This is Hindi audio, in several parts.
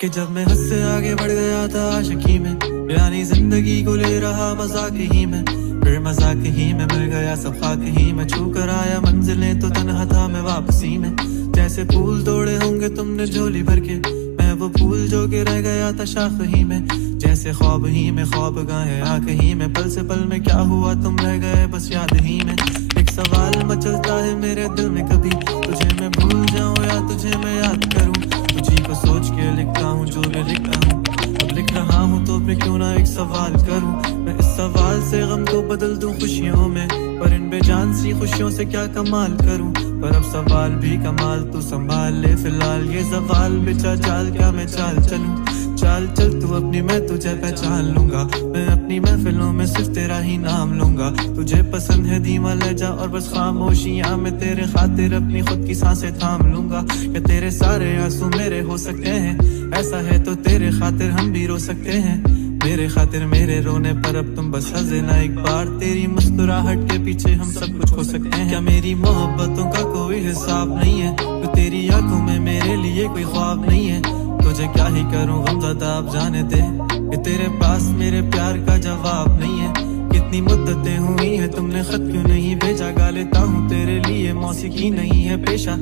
कि जब मैं हद से आगे बढ़ गया था आशिकी में, यानी जिंदगी को ले रहा मजाक ही में, फिर मजाक ही में मिल गया सब खाक ही में, छू कर आया मंजिलें तो तन्हा था मैं वापसी में। जैसे फूल तोड़े होंगे तुमने झोली भर के, मैं वो फूल जो के रह गया था शाख ही में। जैसे ख्वाब ही में ख्वाब गाहे आंख ही में, पल से पल में क्या हुआ तुम रह गए बस याद ही में। एक सवाल मचलता है मेरे दिल में, कभी तुझे मैं भूल जाऊं या तुझे मैं याद करूं। तुझी को सोच के लिखता हूँ जो भी लिखता हूँ, अब लिख रहा हूँ तो फिर क्यों ना एक सवाल करूं। मैं इस सवाल से गम को बदल दूं खुशियों में, पर इन बेजान सी खुशियों से क्या कमाल करूं। पर अब सवाल भी कमाल तू संभाल ले फिलहाल, ये सवाल बेचा चाल क्या मैं चाल चलूं। चाल चल तू अपनी, मैं तुझे पहचान लूंगा, मैं अपनी महफिलों में सिर्फ तेरा ही नाम लूंगा। तुझे पसंद है धीमा लहजा और बस खामोशियां, मैं तेरे खातिर अपनी खुद की सांसें थाम लूंगा। या तेरे सारे आंसू मेरे हो सकते हैं, ऐसा है तो तेरे खातिर हम भी रो सकते हैं। मेरे खातिर मेरे रोने पर अब तुम बस हंसे ना एक बार, तेरी मुस्कुराहट के पीछे हम सब कुछ खो सकते हैं। क्या मेरी मोहब्बतों का कोई हिसाब नहीं है, तो तेरी आंखों में मेरे लिए कोई ख्वाब नहीं है। तुझे क्या ही करूं गमज़दा अब जाने दे, कि तेरे पास मेरे प्यार का जवाब नहीं है। कितनी मुद्दतें हुई है तुमने खत क्यों नहीं भेजा, गा लेता हूँ तेरे लिए मौसीकी नहीं है पेशा,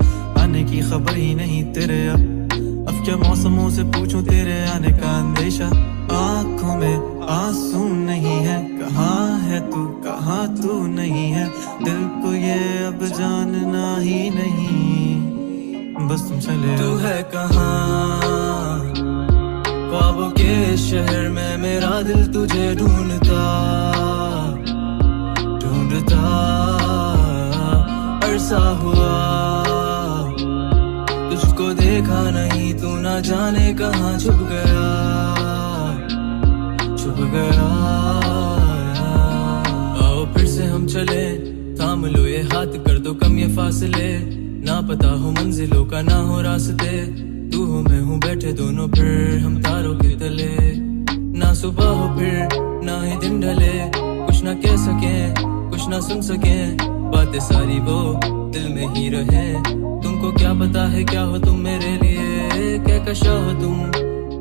आने की खबर ही नहीं तेरे। अब क्या मौसमों से पूछूं तेरे आने का अंदेशा। आँखों में आंसू नहीं है, कहाँ है तू कहाँ तू नहीं है, दिल को ये अब जानना ही नहीं, बस तुम चले। तू है कहाँ ख्वाबों के शहर में, मेरा दिल तुझे ढूंढता ढूंढता अरसा हुआ। तुझको देखा नहीं तू ना जाने कहाँ छुप गया छुप गया। आओ फिर से हम चले, थाम लो ये हाथ कर दो कम ये फासले, ना पता हो मंजिलों का ना हो रास्ते। तू हो मैं हूँ बैठे दोनों फिर हम तारों के तले, ना सुबह हो फिर ना ही दिन ढले, कुछ ना कह सके कुछ ना सुन सके, बातें सारी वो दिल में ही रहे। तुमको क्या पता है क्या हो तुम मेरे लिए, क्या कशा हो तुम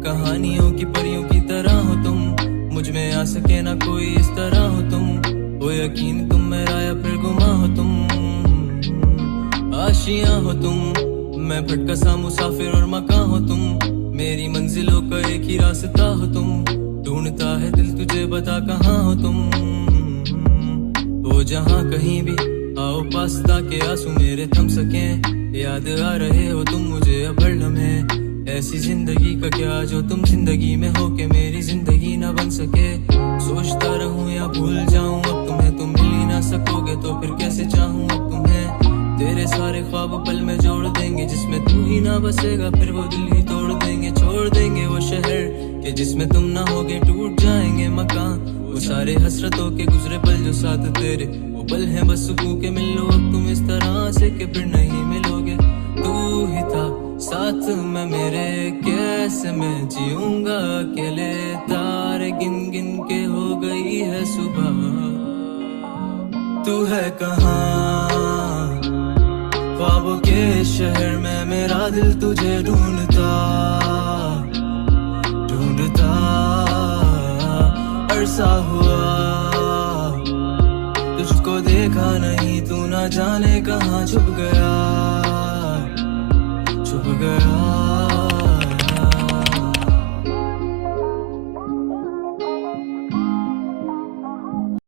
कहानियों की परियों की तरह हो तुम, मुझ में आ सके ना कोई इस तरह हो तुम। हो यकीन तुम मेरा या फिर गुमा हो तुम, आशियां हो तुम, मैं भटका सा मुसाफिर और मकान हो तुम, मेरी मंजिलों का एक ही रास्ता हो तुम। ढूंढता है दिल तुझे बता कहाँ हो तुम, हो जहाँ कहीं भी आओ पास ताकि आंसू मेरे थम सके। याद आ रहे हो तुम मुझे अब हर लम्हे, ऐसी जिंदगी का क्या जो तुम जिंदगी में हो के मेरी जिंदगी ना बन सके। सोचता रहूं या भूल जाऊं अब तुम्हें, तुम मिल ही ना सकोगे तो फिर कैसे चाहूं अब तुम्हें। तेरे सारे ख्वाब पल में जोड़ देंगे, जिसमें तू ही ना बसेगा फिर वो दिल ही तोड़ देंगे। छोड़ देंगे वो शहर के जिसमें तुम ना होगे, टूट जाएंगे मकान वो सारे हसरतों के गुजरे पल जो साथ तेरे, वो पल हैं बस सुकून के। मिल लो अब तुम इस तरह से कि फिर नहीं मिलोगे। तू ही था साथ में मेरे, कैसे मैं जीऊंगा अकेले, तारे गिन गिन के हो गई है सुबह। तू है कहाँ ख्वाबों के शहर में, मेरा दिल तुझे ढूंढता ढूंढता अरसा हुआ। तुझको देखा नहीं तू ना जाने कहाँ छुप गया छुप गया।